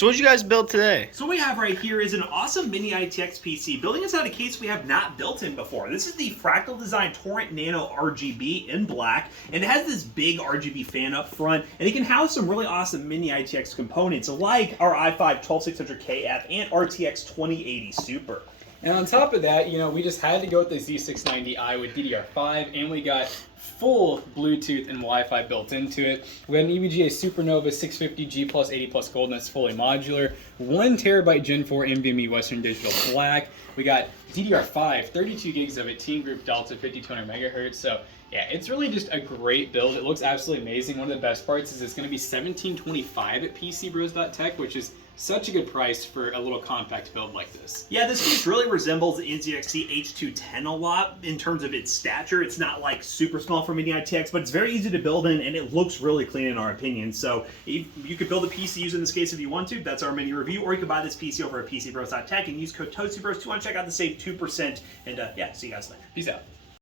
So what did you guys build today? So what we have right here is an awesome mini ITX PC, building inside a case we have not built in before. This is the Fractal Design Torrent Nano RGB in black, and it has this big RGB fan up front, and it can house some really awesome mini ITX components like our i5-12600KF and RTX 2080 Super. And on top of that, we just had to go with the Z690i with DDR5, and we got full Bluetooth and Wi-Fi built into it. We got an EVGA Supernova 650G plus 80 plus gold, and that's fully modular. 1TB Gen 4 NVMe Western Digital Black. We got DDR5, 32 gigs of it, Team Group Delta 5200 megahertz. So yeah, it's really just a great build. It looks absolutely amazing. One of the best parts is it's going to be $1725 at PCBros.tech, which is such a good price for a little compact build like this. Yeah, this case really resembles the NZXT H210 a lot in terms of its stature. It's not like super small for mini ITX, but it's very easy to build in, and it looks really clean in our opinion. So you could build a PC using this case if you want to. That's our mini review, or you could buy this PC over at PCBros.tech and use code TOASTYBROS to check out to save 2%. And yeah, see you guys later. Peace out.